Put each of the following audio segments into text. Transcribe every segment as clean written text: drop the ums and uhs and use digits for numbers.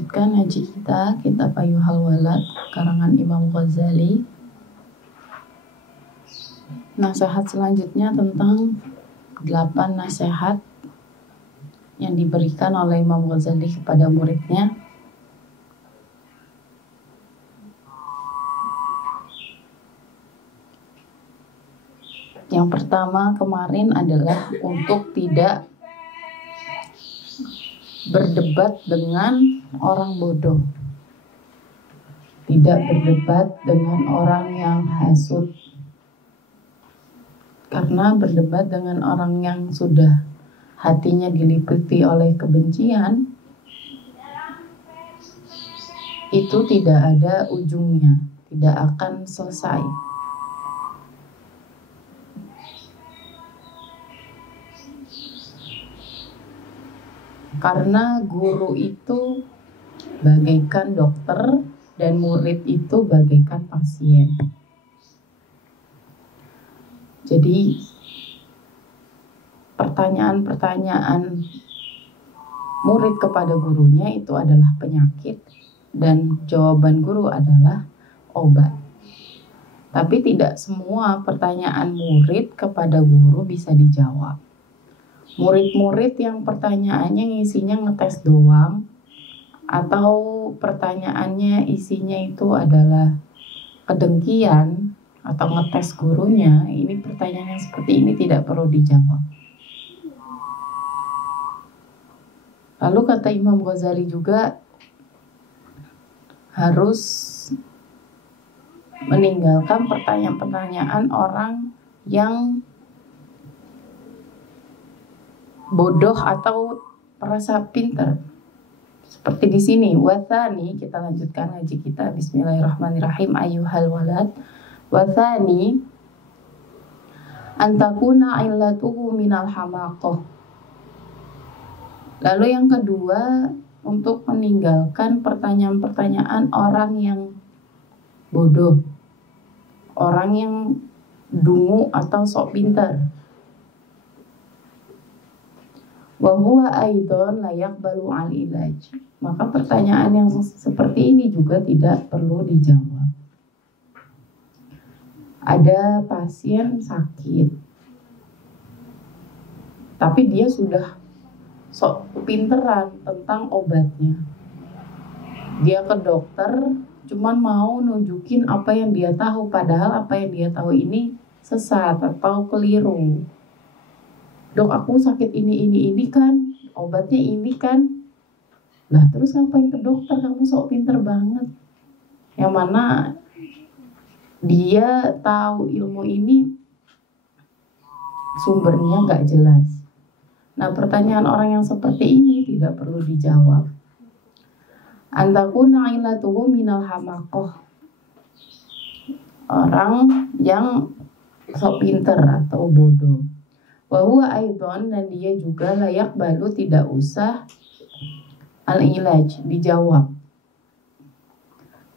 lanjutkan ngaji kita, kitab Ayyuhal Walad, karangan Imam Ghazali. Nasihat selanjutnya tentang 8 nasihat yang diberikan oleh Imam Ghazali kepada muridnya. Yang pertama kemarin adalah untuk tidak berdebat dengan orang bodoh, tidak berdebat dengan orang yang hasud. Karena berdebat dengan orang yang sudah hatinya diliputi oleh kebencian, itu tidak ada ujungnya, tidak akan selesai. Karena guru itu bagaikan dokter dan murid itu bagaikan pasien. Jadi pertanyaan-pertanyaan murid kepada gurunya itu adalah penyakit dan jawaban guru adalah obat. Tapi tidak semua pertanyaan murid kepada guru bisa dijawab. Murid-murid yang pertanyaannya isinya ngetes doang, atau pertanyaannya isinya itu adalah kedengkian atau ngetes gurunya, ini pertanyaan yang seperti ini tidak perlu dijawab. Lalu kata Imam Ghazali juga harus meninggalkan pertanyaan-pertanyaan orang yang bodoh atau merasa pintar. Seperti di sini, wathani, kita lanjutkan ngaji kita. Bismillahirrahmanirrahim. Ayyuhal walad, wathani antakuna illatuhu minal hamaqah. Lalu yang kedua, untuk meninggalkan pertanyaan-pertanyaan orang yang bodoh, orang yang dungu atau sok pintar. Wa huwa aidan la yaqbalu al-ilaj. Maka pertanyaan yang seperti ini juga tidak perlu dijawab. Ada pasien sakit, tapi dia sudah sok pinteran tentang obatnya. Dia ke dokter cuman mau nunjukin apa yang dia tahu, padahal apa yang dia tahu ini sesat atau keliru. Dok, aku sakit ini kan, obatnya ini kan. Lah terus ngapain ke dokter, kamu sok pinter banget. Yang mana dia tahu ilmu ini sumbernya gak jelas. Nah, pertanyaan orang yang seperti ini tidak perlu dijawab. Antakuna illatuhu minal hamaqah. Orang yang sok pinter atau bodoh. Wa huwa aidan, dan dia juga layak balu, tidak usah al-ilaj, dijawab.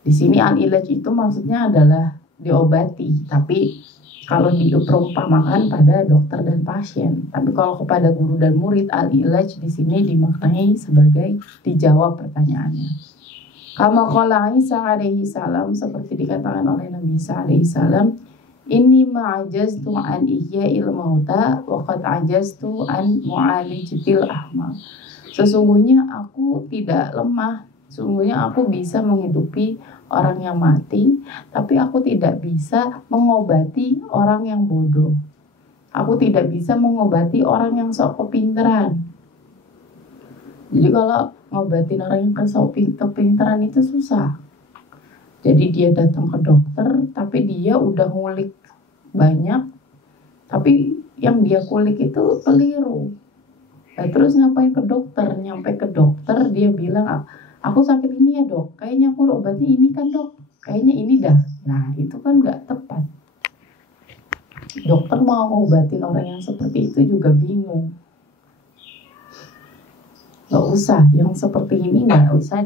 Di sini al-ilaj itu maksudnya adalah diobati, tapi kalau diperumpamakan pada dokter dan pasien. Tapi kalau kepada guru dan murid, al-ilaj di sini dimaknai sebagai dijawab pertanyaannya. Kama qala Isa alaihi salam, seperti dikatakan oleh Nabi Isa alaihi salam, inni ma'ajaztu an ihya'il mauta wa qad ajaztu an mu'alijatil ahma. Sesungguhnya aku tidak lemah, sesungguhnya aku bisa menghidupi orang yang mati, tapi aku tidak bisa mengobati orang yang bodoh. Aku tidak bisa mengobati orang yang sok kepinteran. Jadi kalau ngobatin orang yang sok kepinteran itu susah. Jadi dia datang ke dokter, tapi dia udah ngulik banyak, tapi yang dia kulik itu keliru. Nah, terus ngapain ke dokter? Nyampe ke dokter, dia bilang, aku sakit ini ya dok, kayaknya aku obatnya ini kan dok, kayaknya ini dah. Nah, itu kan gak tepat. Dokter mau ngobatin orang yang seperti itu juga bingung. Gak usah, yang seperti ini gak usah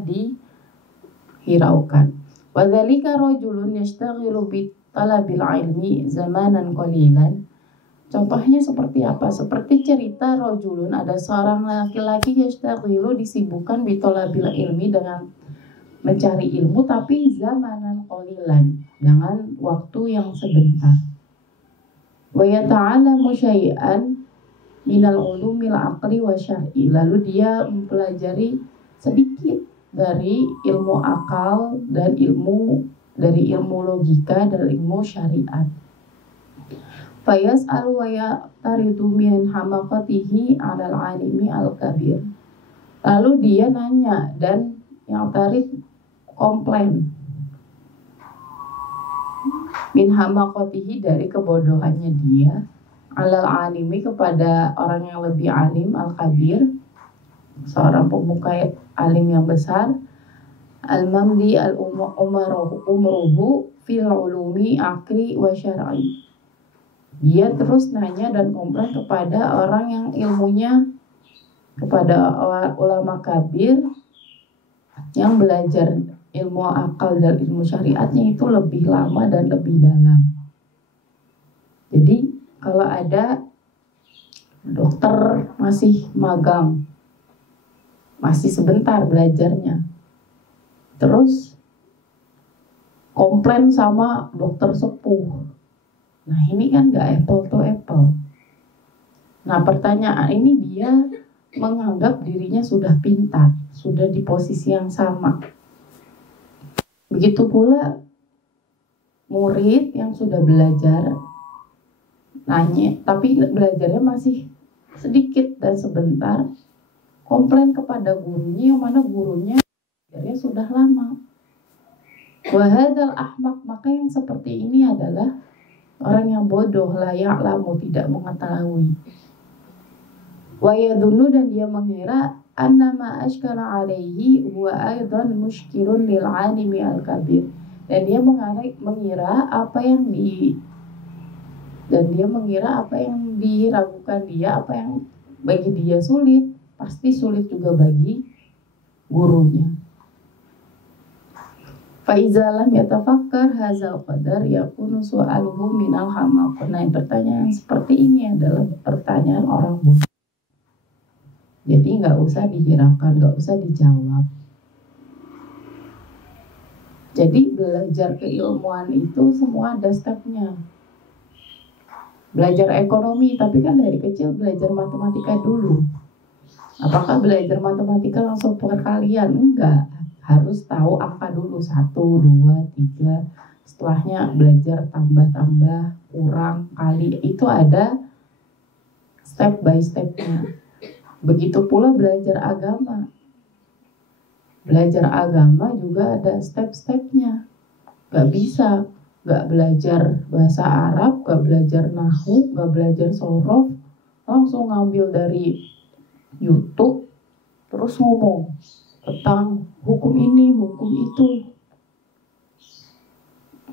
dihiraukan. Wadzalika rajulun yashtaghilu bi talabil ilmi zamanan qalilan. Contohnya seperti apa? Seperti cerita rojulun, ada seorang laki-laki yashtaghilu, disibukkan bitolabil ilmi, dengan mencari ilmu, tapi zamanan qalilan, dengan waktu yang sebentar. Wa yata'alamu syai'an minal ulumil aqli wa syar'i, lalu dia mempelajari sedikit dari ilmu akal dan dari ilmu logika dan ilmu syariat. Fayas'alu wa ya'taridu min hamaqatihi 'alal 'alimi al-kabir. Lalu dia nanya dan yang tarik komplain min hamaqatihi, dari kebodohannya dia, 'alal 'alimi, kepada orang yang lebih alim, al-kabir, seorang pemuka alim yang besar, al-mamdi al-umruhu fil ulumi akli wa syar'i. Dia terus nanya dan komplain kepada orang yang ilmunya, kepada ulama kabir yang belajar ilmu akal dan ilmu syariatnya itu lebih lama dan lebih dalam. Jadi kalau ada dokter masih magang, masih sebentar belajarnya, terus komplain sama dokter sepuh, nah ini kan gak apple to apple. Nah pertanyaan ini dia menganggap dirinya sudah pintar, sudah di posisi yang sama. Begitu pula murid yang sudah belajar, nanya, tapi belajarnya masih sedikit dan sebentar, komplain kepada gurunya, yang mana gurunya belajarnya sudah lama. Wahadal ahmak, maka yang seperti ini adalah orang yang bodoh, la ya'lamu, tidak mengetahui. Wa yadhunnu, dan dia mengira, annama ashkala alaihi huwa aidan mushkilun lil 'alimi al-kabir. Dan dia mengira apa yang diragukan dia, apa yang bagi dia sulit, pasti sulit juga bagi gurunya. Faiza lam yatafakkar hazal qadar yakunu su'aluhu minal hamaq. Nah, pertanyaan seperti ini adalah pertanyaan orang bodoh. Jadi nggak usah dihiraukan, nggak usah dijawab. Jadi belajar keilmuan itu semua ada stepnya. Belajar ekonomi, tapi kan dari kecil belajar matematika dulu. Apakah belajar matematika langsung perkalian? Enggak. Harus tahu angka dulu, 1, 2, 3. Setelahnya belajar tambah-tambah, kurang, kali. Itu ada step by stepnya. Begitu pula belajar agama. Belajar agama juga ada step-stepnya. Gak bisa gak belajar bahasa Arab, gak belajar nahwu, gak belajar sorof, langsung ngambil dari YouTube, terus ngomong tentang hukum ini, hukum itu.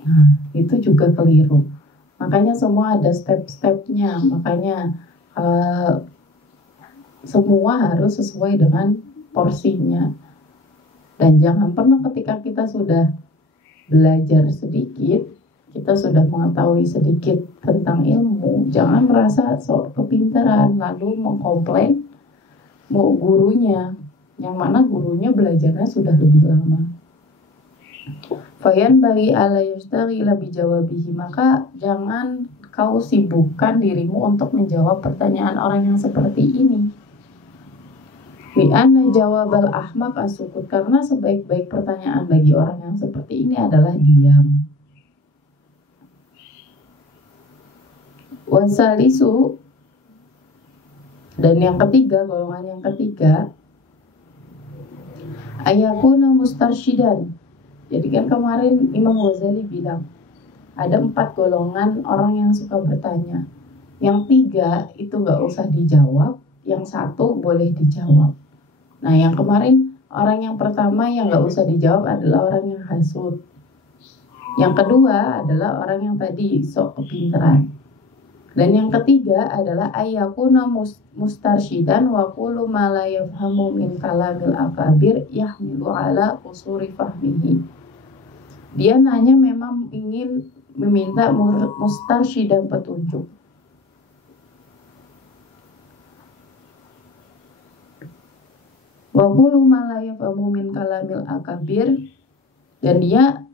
Nah, itu juga keliru. Makanya semua ada step-stepnya. Makanya semua harus sesuai dengan porsinya. Dan jangan pernah ketika kita sudah belajar sedikit, kita sudah mengetahui sedikit tentang ilmu, jangan merasa sok kepintaran lalu mengkomplain mau gurunya, yang mana gurunya belajarnya sudah lebih lama. Fayan bagi ala yashtagila bijawabihi, maka jangan kau sibukkan dirimu untuk menjawab pertanyaan orang yang seperti ini. Li'anna jawabal ahmak as-sukut, karena sebaik-baik pertanyaan bagi orang yang seperti ini adalah diam. Wasalisu, dan yang ketiga, golongan yang ketiga, ayakuna mustarsyidan. Jadi kan kemarin Imam Ghazali bilang ada 4 golongan orang yang suka bertanya. Yang 3 itu gak usah dijawab, yang 1 boleh dijawab. Nah, yang kemarin orang yang pertama yang gak usah dijawab adalah orang yang hasud. Yang kedua adalah orang yang tadi sok kepintaran. Dan yang ketiga adalah ayyakuna mustarsyidan wa kullu ma la yafhamu min kalamil akabir yahmilu ala usuri fahmihi. Dia nanya memang ingin meminta mustarsyidan, petunjuk. Wa qulu ma la yafhamu min kalamil akabir, dan dia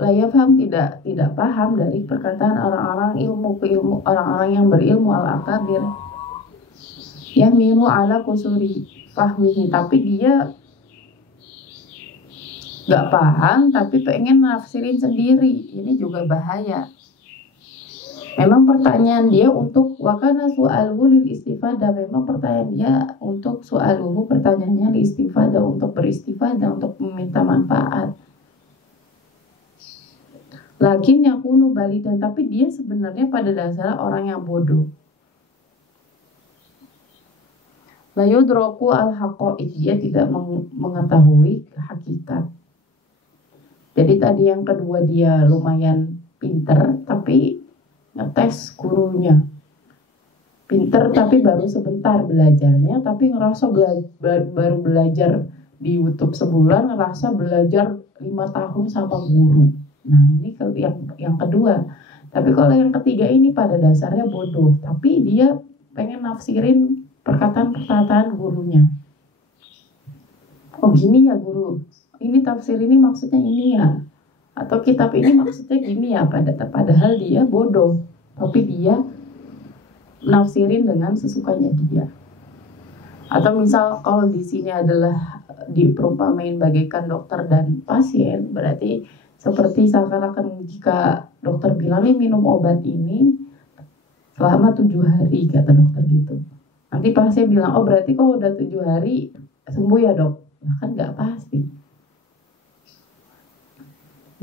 la yafham tidak paham dari perkataan orang-orang orang-orang yang berilmu al-akabir. Yahmilu ala kusuri fahmihi, tapi dia gak paham tapi pengen nafsirin sendiri. Ini juga bahaya. Memang pertanyaan dia untuk wakana su'aluhu lil istifadah. Memang pertanyaan dia untuk su'aluhu, pertanyaannya lil istifadah, untuk beristifadah, untuk meminta manfaat. Lakin yakunu balidan, tapi dia sebenarnya pada dasarnya orang yang bodoh. La yudroku al-haqa'iq, dia tidak mengetahui hakikat. Jadi tadi yang kedua dia lumayan pinter tapi ngetes gurunya. Pinter tapi baru sebentar belajarnya, tapi ngerasa baru belajar di YouTube sebulan, ngerasa belajar 5 tahun sama guru. Nah ini yang kedua. Tapi kalau yang ketiga ini pada dasarnya bodoh, tapi dia pengen nafsirin perkataan-perkataan gurunya. Oh gini ya guru, ini tafsir ini maksudnya ini ya, atau kitab ini maksudnya gini ya, padahal dia bodoh, tapi dia nafsirin dengan sesukanya dia. Atau misal kalau di sini adalah diperumpamain bagaikan dokter dan pasien, berarti seperti seakan-akan jika dokter bilang nih minum obat ini selama 7 hari, kata dokter gitu. Nanti pasien bilang, oh berarti kok udah 7 hari sembuh ya dok? Nah, kan gak pasti.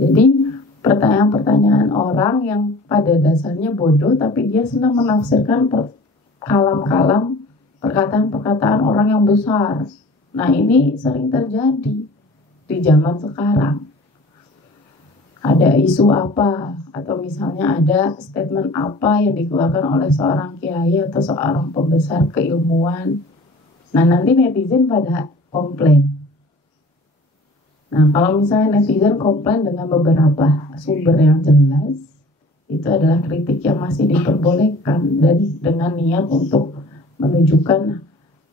Jadi pertanyaan-pertanyaan orang yang pada dasarnya bodoh, tapi dia senang menafsirkan kalam-kalam, perkataan-perkataan orang yang besar. Nah ini sering terjadi di zaman sekarang. Ada isu apa, atau misalnya ada statement apa yang dikeluarkan oleh seorang kiai atau seorang pembesar keilmuan. Nah nanti netizen pada komplain. Nah kalau misalnya netizen komplain dengan beberapa sumber yang jelas, itu adalah kritik yang masih diperbolehkan dan dengan niat untuk menunjukkan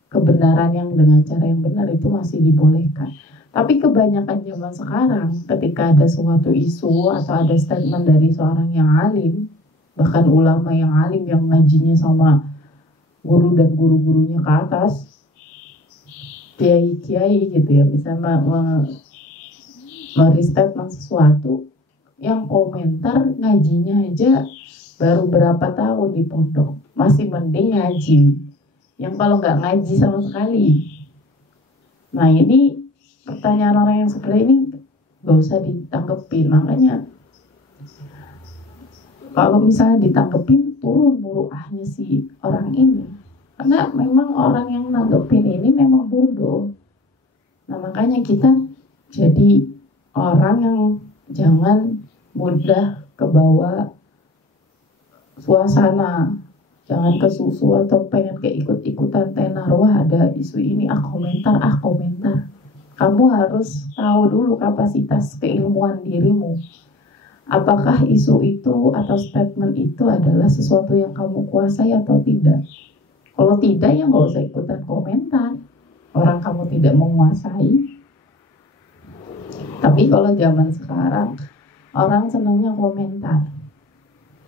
kebenaran yang dengan cara yang benar, itu masih dibolehkan. Tapi kebanyakan zaman sekarang ketika ada suatu isu atau ada statement dari seorang yang alim, bahkan ulama yang alim yang ngajinya sama guru dan guru-gurunya ke atas, kiai-kiai gitu ya, bisa merestatement sesuatu, yang komentar ngajinya aja baru berapa tahun di pondok, masih mending ngaji, yang kalau nggak ngaji sama sekali. Nah ini pertanyaan orang yang seperti ini gak usah ditanggepin. Makanya kalau misalnya ditanggepin, turun muruahnya si orang ini, karena memang orang yang nanggepin ini memang bodoh. Nah makanya kita jadi orang yang jangan mudah kebawa suasana, jangan kesusu atau pengen keikut-ikutan tenar. Wah ada isu ini, komentar. Kamu harus tahu dulu kapasitas keilmuan dirimu. Apakah isu itu atau statement itu adalah sesuatu yang kamu kuasai atau tidak? Kalau tidak, ya nggak usah ikutan komentar. Orang kamu tidak menguasai. Tapi kalau zaman sekarang, orang senangnya komentar.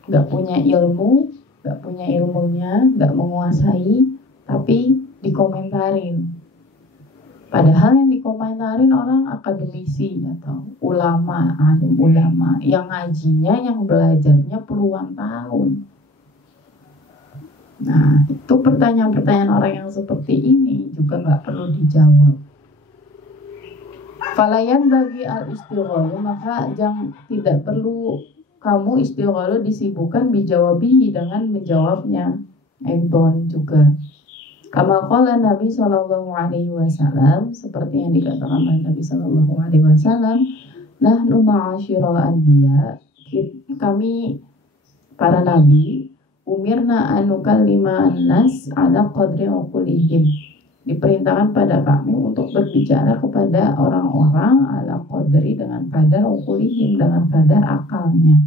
Nggak punya ilmu, nggak punya ilmunya, nggak menguasai, tapi dikomentarin. Padahal yang dikomentarin orang akademisi atau ulama, alim ulama, yang ngajinya, yang belajarnya puluhan tahun. Nah, itu pertanyaan-pertanyaan orang yang seperti ini juga nggak perlu dijawab. Falayan bagi al-istighalu, maka tidak perlu kamu istighalu disibukkan bijawabihi, dengan menjawabnya. Aidon juga. Kama qala Nabi SAW, seperti yang dikatakan oleh Nabi SAW, nahnu ma'asyiral anbiya, kami para nabi, umirna anukallima an-nas ala qadri uqulihim, diperintahkan pada kami untuk berbicara kepada orang-orang ala qadri, dengan kadar uqulihim, dengan kadar akalnya.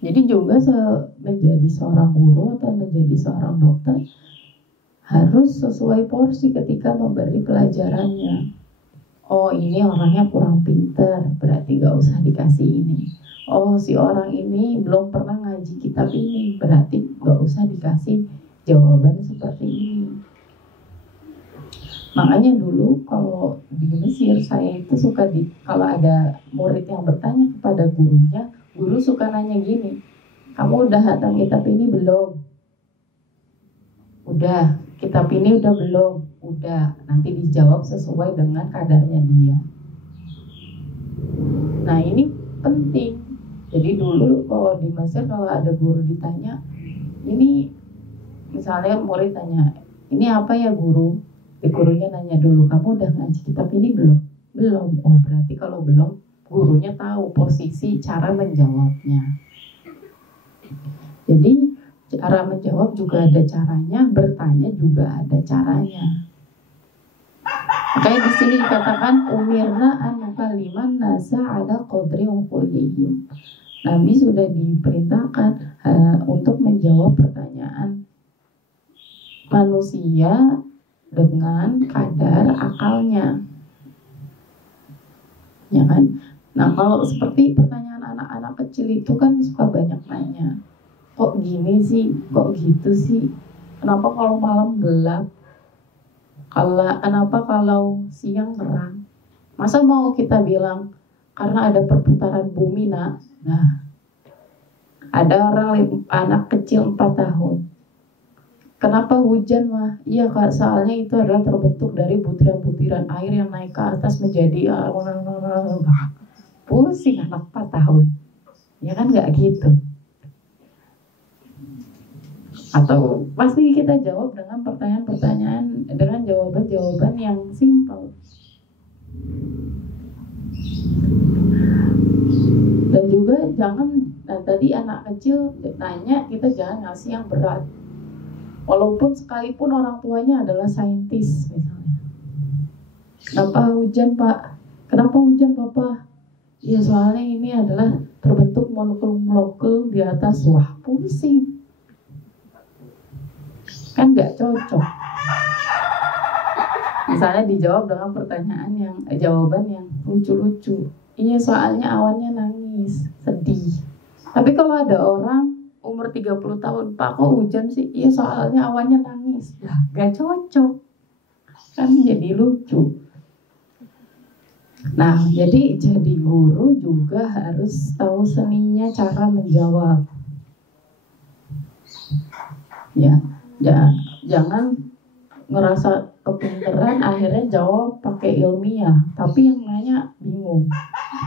Jadi juga menjadi seorang guru atau menjadi seorang dokter harus sesuai porsi ketika memberi pelajarannya. Oh, ini orangnya kurang pinter, berarti gak usah dikasih ini. Oh, si orang ini belum pernah ngaji kitab ini, berarti gak usah dikasih jawaban seperti ini. Makanya dulu kalau di Mesir saya itu suka kalau ada murid yang bertanya kepada gurunya, guru suka nanya gini, kamu udah hatam kitab ini belum? Udah. Kitab ini udah belum? Udah. Nanti dijawab sesuai dengan kadarnya dia. Nah, ini penting. Jadi dulu kalau di Mesir kalau ada guru ditanya, ini misalnya murid tanya, ini apa ya guru? Gurunya nanya dulu, kamu udah ngaji kitab ini belum? Belum. Oh, berarti kalau belum, gurunya tahu posisi cara menjawabnya. Jadi cara menjawab juga ada caranya, bertanya juga ada caranya. Makanya di sini dikatakan umirna an nukalliman nasa ala qadri uqulihim. Nabi sudah diperintahkan untuk menjawab pertanyaan manusia dengan kadar akalnya. Ya kan? Nah, kalau seperti pertanyaan anak-anak kecil itu kan suka banyak nanya. Kok gini sih, kok gitu sih, kenapa kalau malam gelap, kenapa kalau siang terang. Masa mau kita bilang karena ada perputaran bumi nak. Nah, ada orang anak kecil 4 tahun, kenapa hujan mah? Iya kak, soalnya itu adalah terbentuk dari butiran-butiran air yang naik ke atas menjadi pusing anak 4 tahun. Ya kan gak gitu. Atau pasti kita jawab dengan pertanyaan-pertanyaan, dengan jawaban-jawaban yang simpel. Dan juga jangan, tadi anak kecil nanya, kita jangan ngasih yang berat. Walaupun sekalipun orang tuanya adalah saintis misalnya. Kenapa hujan pak? Kenapa hujan papa? Ya soalnya ini adalah terbentuk molekul-molekul di atas. Wah, pusing. Kan gak cocok. Misalnya dijawab dengan jawaban yang lucu-lucu. Iya soalnya awannya nangis, sedih. Tapi kalau ada orang umur 30 tahun, pak kok hujan sih? Iya soalnya awannya nangis. Lah gak cocok. Kan jadi lucu. Nah, jadi guru juga harus tahu seninya cara menjawab. Ya, jangan ngerasa kepinteran akhirnya jawab pakai ilmiah, tapi yang nanya bingung.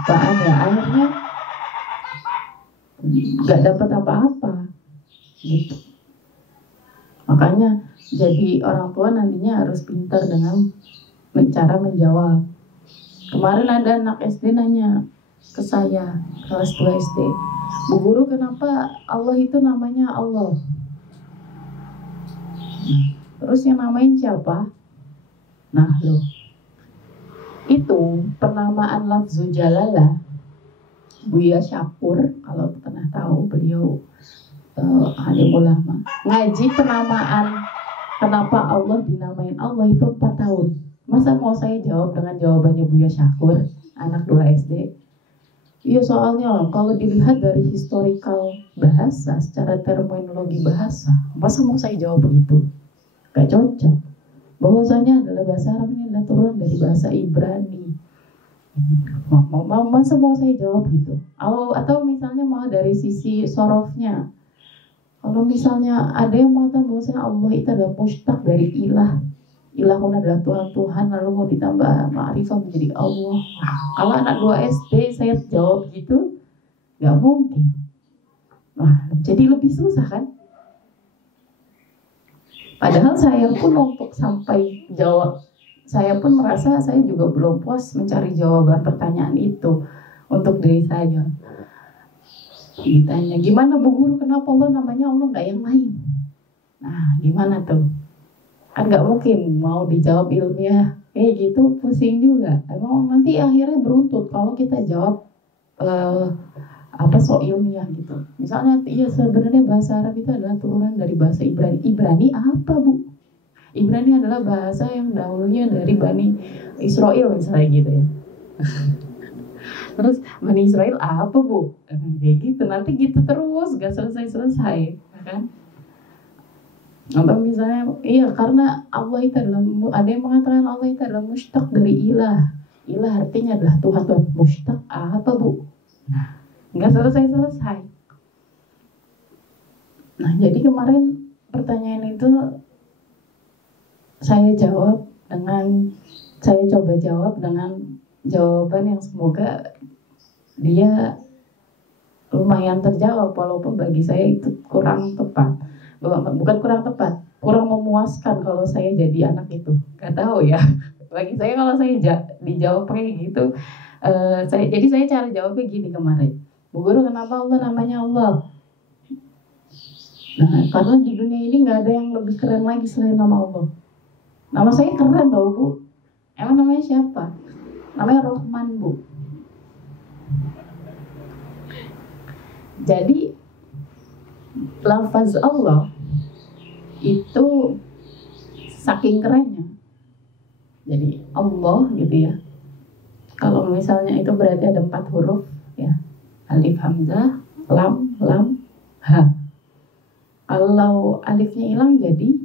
Apaan ya? Akhirnya nggak dapat apa-apa. Gitu. Makanya jadi orang tua nantinya harus pintar dengan cara menjawab. Kemarin ada anak SD nanya ke saya, kelas 2 SD, Bu Guru kenapa Allah itu namanya Allah? Terus yang namain siapa? Nah loh, itu penamaan lafzu jalalah. Buya Syakur, kalau pernah tahu beliau alim ulama, ngaji penamaan kenapa Allah dinamain Allah itu 4 tahun. Masa mau saya jawab dengan jawabannya Buya Syakur, anak 2 SD? Iya soalnya kalau dilihat dari historical bahasa, secara terminologi bahasa, masa mau saya jawab begitu? Gak cocok. Bahwasanya adalah bahasa Arab ini adalah turunan dari bahasa Ibrani. Masa mau saya jawab gitu? Atau misalnya mau dari sisi sorofnya. Kalau misalnya ada yang mengatakan bahwasanya Allah itu adalah mushtaq dari ilah. Ilahun adalah Tuhan-Tuhan, lalu mau ditambah ma'rifah menjadi Allah. Kalau anak 2 SD saya jawab gitu, gak mungkin. Nah, jadi lebih susah kan? Padahal saya pun untuk sampai jawab, saya pun merasa saya juga belum puas mencari jawaban pertanyaan itu untuk diri saya. Ditanya, gimana Bu Guru, kenapa Allah namanya Allah gak yang lain? Nah, gimana tuh? Kan gak mungkin mau dijawab ilmiah kayak gitu, pusing juga. Emang nanti akhirnya beruntut kalau kita jawab so ilmiah gitu. Misalnya iya sebenarnya bahasa Arab itu adalah turunan dari bahasa Ibrani. Ibrani apa Bu? Ibrani adalah bahasa yang dahulunya dari Bani Israel misalnya gitu ya. Terus Bani Israel apa bu? Kayak gitu, nanti gitu terus gak selesai-selesai ya kan? Atau misalnya iya karena Allah itu adalah, ada yang mengatakan Allah itu adalah mustaq dari ilah. Ilah artinya adalah Tuhan. Mustaq apa bu? Nah, nggak selesai-selesai. Nah jadi kemarin pertanyaan itu saya coba jawab dengan jawaban yang semoga dia lumayan terjawab, walaupun bagi saya itu kurang tepat. Bukan kurang tepat, kurang memuaskan kalau saya jadi anak itu. Gak tahu ya. Bagi saya kalau saya dijawab kayak gitu, jadi saya cara jawabnya gini kemarin. Bu Guru, kenapa Allah namanya Allah? Nah, karena di dunia ini nggak ada yang lebih keren lagi selain nama Allah. Nama saya keren tau bu. Emang namanya siapa? Namanya Rohman bu. Jadi lafaz Allah itu saking kerennya. Jadi Allah gitu ya. Kalau misalnya itu berarti ada 4 huruf ya. Alif, hamzah, lam, ha. Kalau alifnya hilang jadi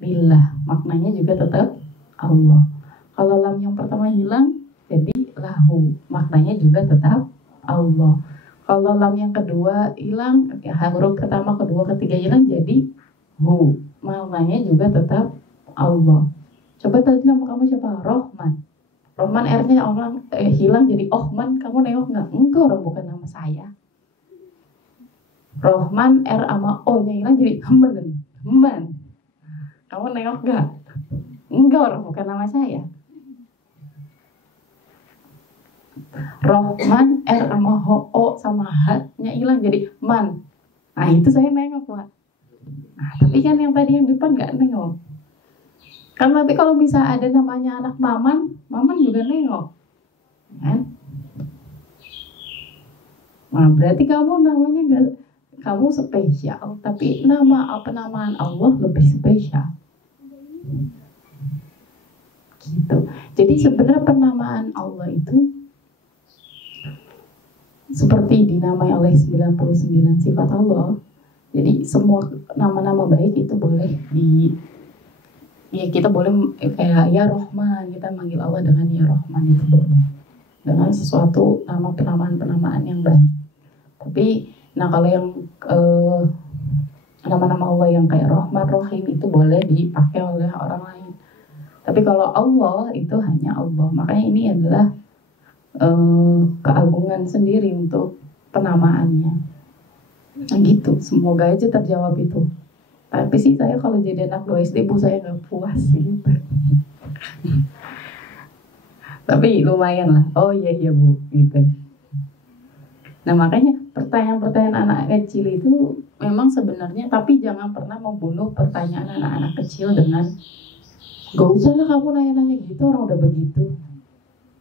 billah, maknanya juga tetap Allah. Kalau lam yang pertama hilang jadi lahu, maknanya juga tetap Allah. Kalau lam yang kedua hilang, ya, huruf pertama, kedua, ketiga hilang jadi hu, maknanya juga tetap Allah. Coba tadi nama kamu siapa? Rohman. Rohman R-nya orang hilang jadi Ohman, kamu nengok nggak? Enggak, orang bukan nama saya. Rohman R sama O-nya hilang jadi Heman. Kamu nengok nggak? Enggak, orang bukan nama saya. Rohman R sama O sama H-nya hilang jadi Man. Nah itu saya nengok Pak. Nah tapi kan yang tadi yang depan nggak nengok. Kan nanti kalau bisa ada namanya anak Maman juga nengok, kan? Nah berarti kamu namanya gak, kamu spesial, tapi penamaan Allah lebih spesial. Gitu. Jadi sebenarnya penamaan Allah itu seperti dinamai oleh 99 sifat Allah. Jadi semua nama-nama baik itu boleh ya kita boleh kayak ya Rohman, kita manggil Allah dengan ya Rohman itu boleh, dengan sesuatu nama penamaan yang baik. Tapi nah kalau yang nama-nama Allah yang kayak Rahman, Rahim itu boleh dipakai oleh orang lain. Tapi kalau Allah itu hanya Allah. Makanya ini adalah keagungan sendiri untuk penamaannya. Gitu, semoga aja terjawab itu. Tapi sih saya kalau jadi anak 2 SD bu saya gak puas gitu. Tapi lumayan lah. Oh iya bu gitu. Nah makanya pertanyaan-pertanyaan anak kecil itu memang sebenarnya, tapi jangan pernah membunuh pertanyaan anak-anak kecil dengan gak usah lah kamu nanya-nanya gitu, orang udah begitu.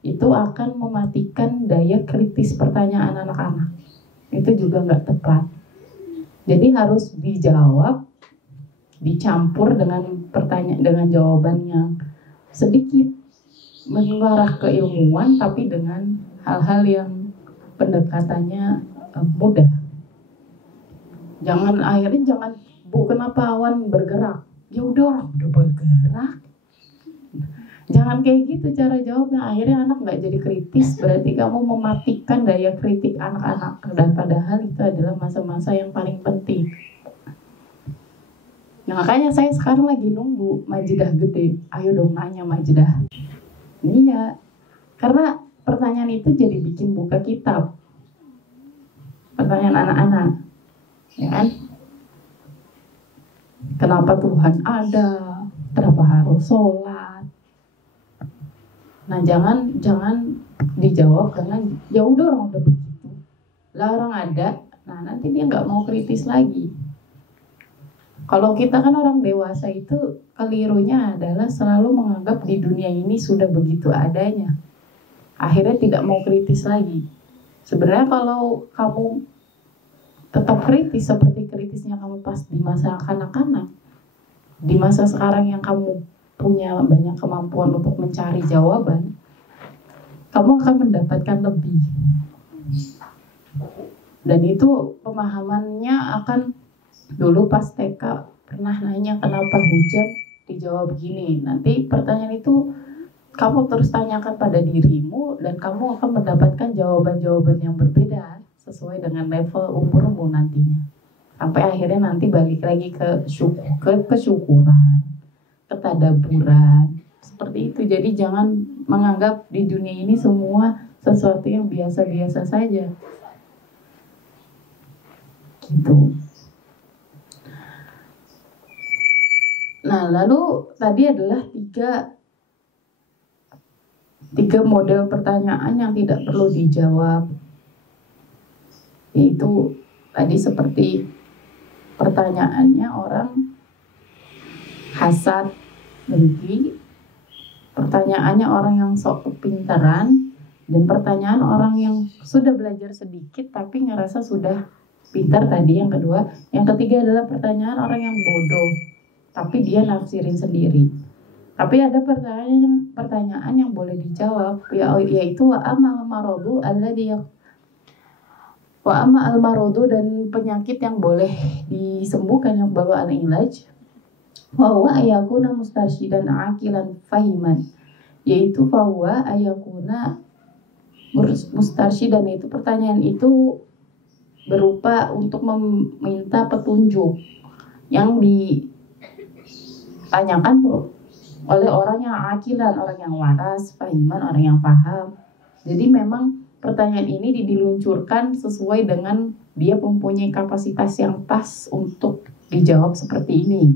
Itu akan mematikan daya kritis pertanyaan anak-anak. Itu juga gak tepat. Jadi harus dijawab, dicampur dengan pertanyaan, dengan jawaban yang sedikit mengarah ke ilmuwan, tapi dengan hal-hal yang pendekatannya mudah. Jangan bu kenapa awan bergerak? Ya udah orang udah bergerak. Jangan kayak gitu cara jawabnya. Akhirnya anak nggak jadi kritis. Berarti kamu mematikan daya kritik anak-anak. Dan padahal itu adalah masa-masa yang paling penting. Nah makanya saya sekarang lagi nunggu Majidah gede. Ayo dong nanya Majidah. Iya. Karena pertanyaan itu jadi bikin buka kitab. Pertanyaan anak-anak, ya kan? Kenapa Tuhan ada? Kenapa harus sholat? Nah jangan dijawab dengan ya udah orang udah begitu. Lah orang ada, nah nanti dia nggak mau kritis lagi. Kalau kita kan orang dewasa itu kelirunya adalah selalu menganggap di dunia ini sudah begitu adanya. Akhirnya tidak mau kritis lagi. Sebenarnya kalau kamu tetap kritis seperti kritisnya kamu pas di masa kanak-kanak, di masa sekarang yang kamu punya banyak kemampuan untuk mencari jawaban, kamu akan mendapatkan lebih. Dan itu pemahamannya akan, dulu pas TK pernah nanya kenapa hujan, dijawab gini. Nanti pertanyaan itu kamu terus tanyakan pada dirimu dan kamu akan mendapatkan jawaban-jawaban yang berbeda sesuai dengan level umurmu nantinya. Sampai akhirnya nanti balik lagi ke kesyukuran, ketadaburan, seperti itu. Jadi jangan menganggap di dunia ini semua sesuatu yang biasa-biasa saja. Gitu. Nah, lalu tadi adalah tiga model pertanyaan yang tidak perlu dijawab. Yaitu tadi seperti pertanyaannya orang hasad, dengki, pertanyaannya orang yang sok kepintaran, dan pertanyaan orang yang sudah belajar sedikit tapi ngerasa sudah pintar tadi yang kedua. Yang ketiga adalah pertanyaan orang yang bodoh tapi dia nafsirin sendiri. Tapi ada pertanyaan yang boleh dijawab, yaitu wa amma al-marodu, dan penyakit yang boleh disembuhkan yang bawa al-ilaj, wa huwa ayakuna mustarsyidan aqilan fahiman, yaitu bahwa ayakuna mustarsyidan, itu pertanyaan itu berupa untuk meminta petunjuk yang ditanyakan oleh orang yang akilan, orang yang waras, fahiman, orang yang paham. Jadi memang pertanyaan ini diluncurkan sesuai dengan dia mempunyai kapasitas yang pas untuk dijawab seperti ini.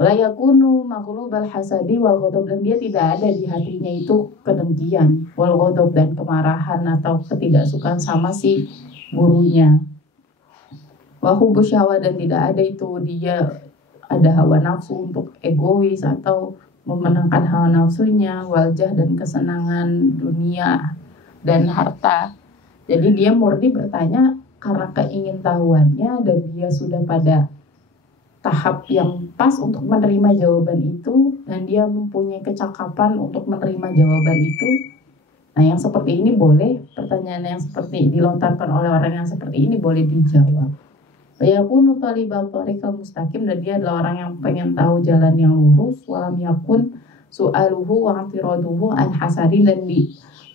La yakunu maghlubal hasadi wal ghadab, dan dia tidak ada di hatinya itu kedengkian, wal ghadab, dan kemarahan atau ketidaksukaan sama si gurunya. Wa hubbu syahwat, dan tidak ada itu dia ada hawa nafsu untuk egois atau memenangkan hawa nafsunya, waljah, dan kesenangan dunia dan harta. Jadi dia murni bertanya karena keingintahuannya, dan dia sudah pada tahap yang pas untuk menerima jawaban itu, dan dia mempunyai kecakapan untuk menerima jawaban itu. Nah, yang seperti ini boleh, pertanyaan yang seperti dilontarkan oleh orang yang seperti ini boleh dijawab. Yakunu talibal thariqal mustaqim, dan dia adalah orang yang pengen tahu jalan yang lurus. Walam yakun su'aluhu wa i'tiraduhu an hasadin,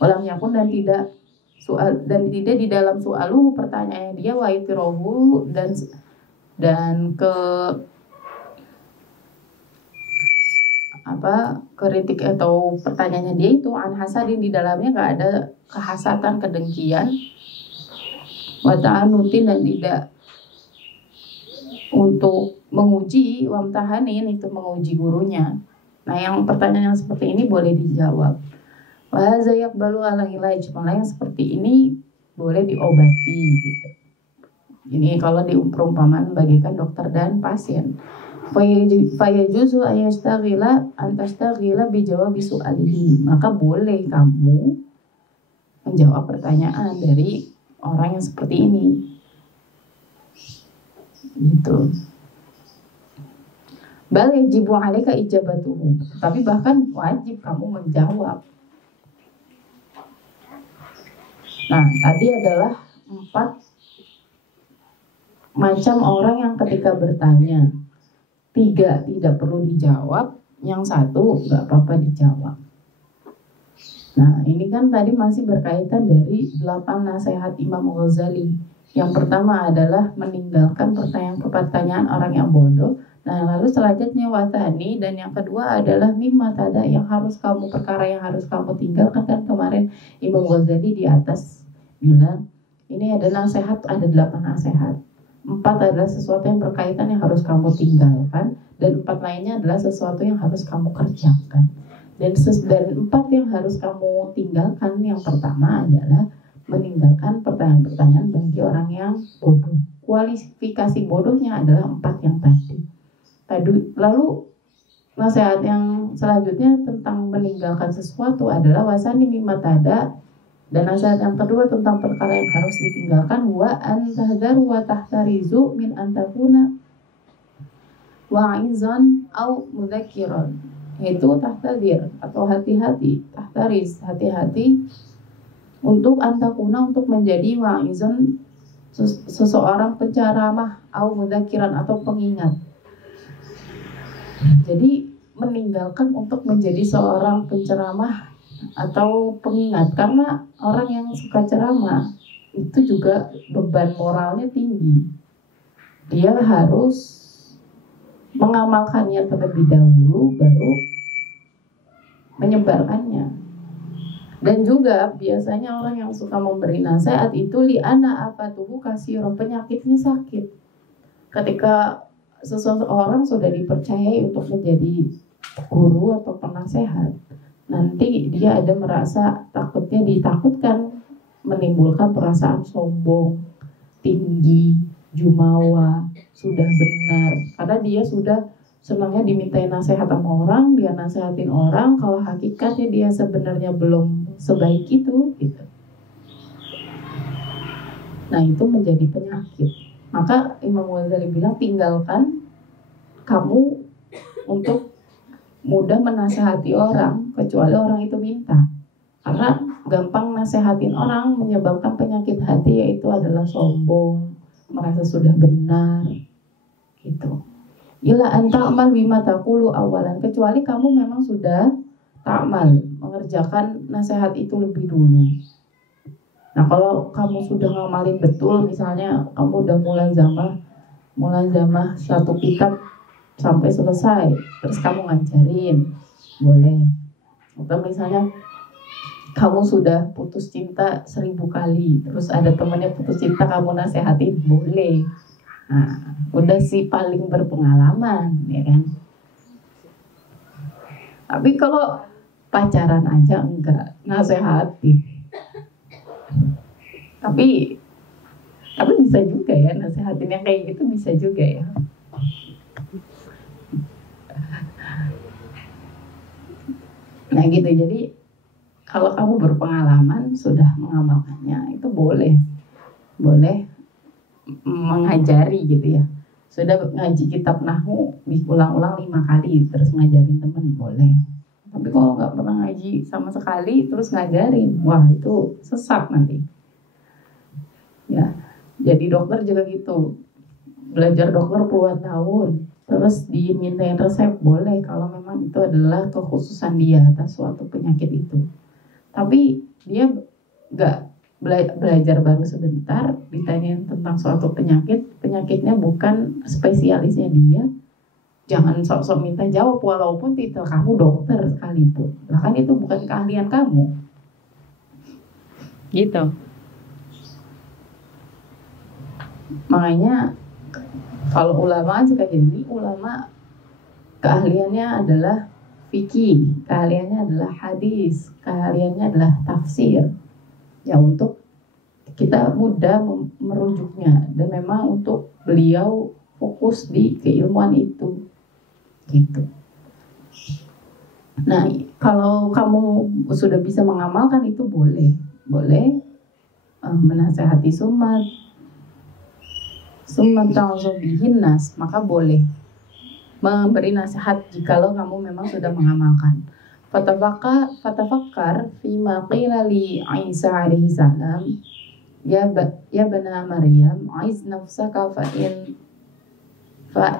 walam yakun, dan tidak di dalam su'aluhu pertanyaannya dia, wa i'tiraduhu, dan kritik atau pertanyaannya dia itu an hasadin, di dalamnya nggak ada kehasatan, kedengkian, wa ta'anutin, dan tidak untuk menguji, wamtahanin, itu menguji gurunya. Nah, yang pertanyaan yang seperti ini boleh dijawab. Wa hadza yaqbalu ala ilaj, yang seperti ini boleh diobati gitu. Ini kalau diumpamakan bagikan dokter dan pasien. Fayajuzu antastaghila bijawab su'alihi, maka boleh kamu menjawab pertanyaan dari orang yang seperti ini. Gitu. Bal yajibu 'alaika ijabatuhu, tapi bahkan wajib kamu menjawab. Nah, tadi adalah 4 macam orang yang ketika bertanya, 3 tidak perlu dijawab, yang 1 nggak apa-apa dijawab. Nah, ini kan tadi masih berkaitan dari 8 nasihat Imam Ghazali. Yang pertama adalah meninggalkan pertanyaan orang yang bodoh. Nah, lalu selanjutnya watani, dan yang kedua adalah mimma tada, perkara yang harus kamu tinggalkan. Kan kemarin Imam Ghazali di atas bilang ini adalah nasihat, ada 8 nasihat. 4 adalah sesuatu yang berkaitan yang harus kamu tinggalkan, dan 4 lainnya adalah sesuatu yang harus kamu kerjakan. Dan 4 yang harus kamu tinggalkan, yang pertama adalah meninggalkan pertanyaan-pertanyaan bagi orang yang bodoh. Kualifikasi bodohnya adalah 4 yang tadi. Lalu nasihat yang selanjutnya tentang meninggalkan sesuatu adalah wasani mimma tada, dan nasihat yang kedua tentang perkara yang harus ditinggalkan, wa an tahdaru wa tahtarizu min antakuna wa'izan au mudzakiran, yaitu tahtadir atau hati-hati, tahtaris, hati-hati untuk antakuna, untuk menjadi wa'izan, seseorang penceramah, au mudzakiran atau pengingat. Jadi meninggalkan untuk menjadi seorang penceramah atau pengingat, karena orang yang suka ceramah itu juga beban moralnya tinggi. Dia harus mengamalkannya terlebih dahulu, baru menyebarkannya. Dan juga biasanya orang yang suka memberi nasihat itu li'ana afatuhu kasiro, penyakitnya sakit. Ketika seseorang sudah dipercayai untuk menjadi guru atau penasehat, nanti dia ada merasa takutnya, ditakutkan menimbulkan perasaan sombong, tinggi, jumawa, sudah benar, karena dia sudah senangnya dimintain nasihat sama orang, dia nasihatin orang, kalau hakikatnya dia sebenarnya belum sebaik itu gitu. Nah, itu menjadi penyakit. Maka Imam Ghazali bilang, tinggalkan kamu untuk mudah menasehati orang kecuali orang itu minta. Karena gampang nasehatin orang menyebabkan penyakit hati, yaitu adalah sombong, merasa sudah benar gitu. Ila anta amal bima taqulu awalan, kecuali kamu memang sudah ta'mal, mengerjakan nasihat itu lebih dulu. Nah, kalau kamu sudah ngamalin betul, misalnya kamu udah mulazamah satu kitab sampai selesai, terus kamu ngajarin, boleh. Atau misalnya kamu sudah putus cinta 1000 kali, terus ada temannya putus cinta, kamu nasehatin, boleh. Nah, udah sih paling berpengalaman, ya kan? Tapi kalau pacaran aja enggak nasehatin. Tapi bisa juga ya nasehatin yang kayak gitu, bisa juga ya. Nah gitu, jadi kalau kamu berpengalaman sudah mengamalkannya, itu boleh mengajari gitu ya. Sudah ngaji kitab nahwu diulang-ulang 5 kali terus ngajarin teman, boleh. Tapi kalau nggak pernah ngaji sama sekali terus ngajarin, wah itu sesat nanti. Ya, jadi dokter juga gitu. Belajar dokter puluhan tahun, terus dimintain resep, boleh kalau memang itu adalah kekhususan dia atas suatu penyakit itu. Tapi dia nggak belajar baru sebentar, ditanyain tentang suatu penyakitnya bukan spesialisnya dia, jangan sok-sok minta jawab walaupun titel kamu dokter sekalipun. Bahkan itu bukan keahlian kamu. Gitu. Makanya kalau ulama suka jadi ulama, keahliannya adalah fikih, keahliannya adalah hadis, keahliannya adalah tafsir. Ya, untuk kita mudah merujuknya, dan memang untuk beliau fokus di keilmuan itu gitu. Nah, kalau kamu sudah bisa mengamalkan itu boleh menasehati sumat ta'zubihin nas, maka boleh memberi nasihat jikalau kamu memang sudah mengamalkan. Fatafakkar fima qila li Isa alaihi salam, ya bana Maryam, aiz nafsaka fa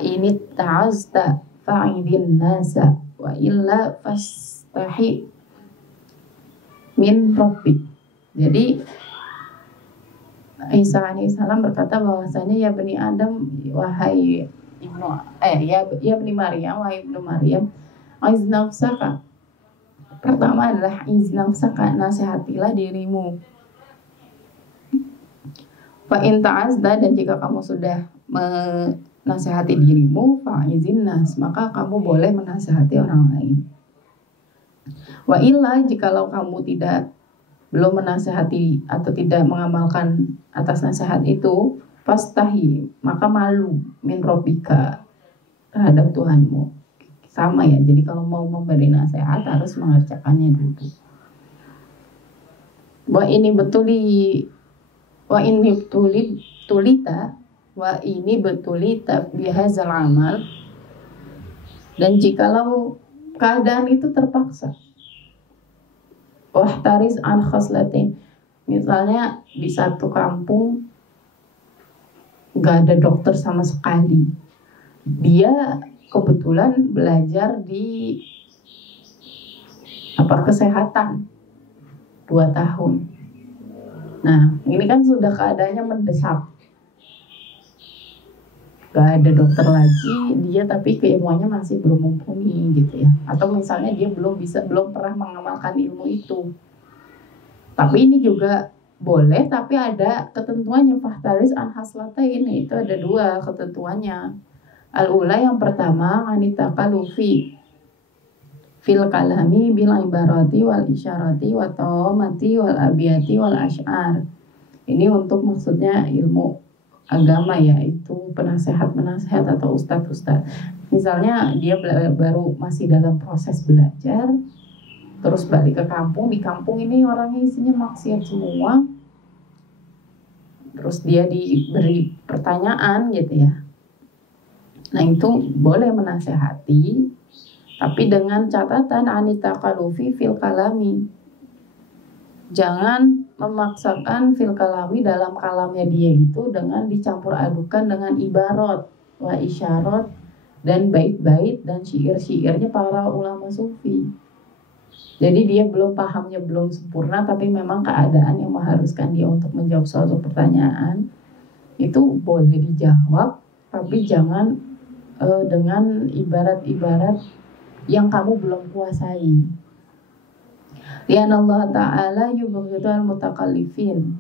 in ta'azta fa'idin nasa wa illa fastahi min rabbik. Jadi Isa alaihi salam berkata bahwasanya, ya bani Adam, wahai ya bani Maryam, wahai ibnu Maryam, aiz nafsaka. Pertama adalah aiz nafsaka, nasihatilah dirimu. Fa in ta'azda, dan jika kamu sudah menasihati dirimu, fa'izin nas, maka kamu boleh menasihati orang lain. Wa illa, jikalau kamu belum menasihati atau tidak mengamalkan atas nasihat itu, fastahi, maka malu min rabbika, terhadap Tuhanmu. Sama ya, jadi kalau mau memberi nasihat harus mengerjakannya dulu. Wa ini betulita bihazal amal, Dan jikalau keadaan itu terpaksa, wahtaris an khoslatin, misalnya di satu kampung gak ada dokter sama sekali, dia kebetulan belajar di kesehatan 2 tahun. Nah, ini kan sudah keadaannya mendesak, gak ada dokter lagi, dia tapi keilmuannya masih belum mumpuni gitu ya. Atau misalnya dia belum pernah mengamalkan ilmu itu. Tapi ini juga boleh, tapi ada ketentuannya. Fahtaris an haslatain, itu ada 2 ketentuannya. Al-ula, yang pertama, anitakalufi fil kalami bil ibarati wal isyarati wa tawamati wal abiyati wal asy'ar. Ini untuk maksudnya ilmu agama, yaitu penasehat atau ustadz. Misalnya dia baru masih dalam proses belajar, terus balik ke kampung, di kampung ini orangnya isinya maksiat semua, terus dia diberi pertanyaan gitu ya. Nah, itu boleh menasehati, tapi dengan catatan anitakalufi fil kalami, jangan memaksakan fil kalami dalam kalamnya dia itu dengan dicampur adukan dengan ibarat wa isyarat dan bait-bait dan syair-syairnya para ulama sufi. Jadi dia pahamnya belum sempurna, tapi memang keadaan yang mengharuskan dia untuk menjawab suatu pertanyaan itu boleh dijawab, tapi jangan dengan ibarat-ibarat yang kamu belum kuasai. Lian Allah Ta'ala yubghidu al-mutakallifin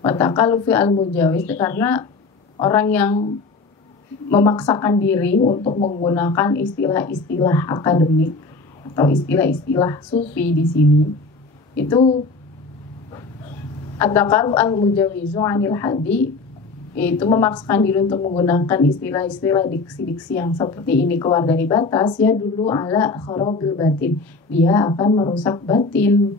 wa takallufi al-mujawiz, karena orang yang memaksakan diri untuk menggunakan istilah-istilah akademik atau istilah-istilah sufi di sini itu at-takalluf al-mujawizu anil hadi, yaitu memaksakan diri untuk menggunakan istilah-istilah diksi-diksi yang seperti ini keluar dari batas, ya dulu ala kharabil batin, dia akan merusak batin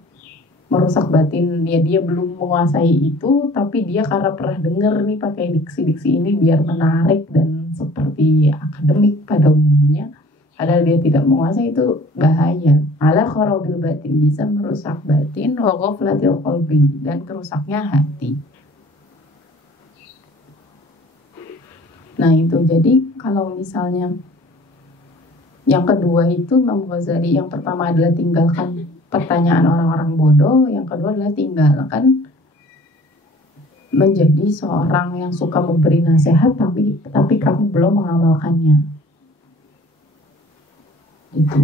ya. Dia belum menguasai itu, tapi dia karena pernah dengar nih pakai diksi-diksi ini biar menarik dan seperti akademik pada umumnya, padahal dia tidak menguasai, itu bahaya. Ala kharabil batin, bisa merusak batin, wa ghaflatil qalbi, dan kerusaknya hati. Nah itu, jadi kalau misalnya yang kedua itu Imam Ghazali, yang pertama adalah tinggalkan pertanyaan orang-orang bodoh, yang kedua adalah tinggalkan menjadi seorang yang suka memberi nasihat tapi kamu belum mengamalkannya. Itu.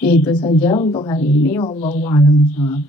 Ya itu saja untuk hari ini. Wallahu a'lam bishawab.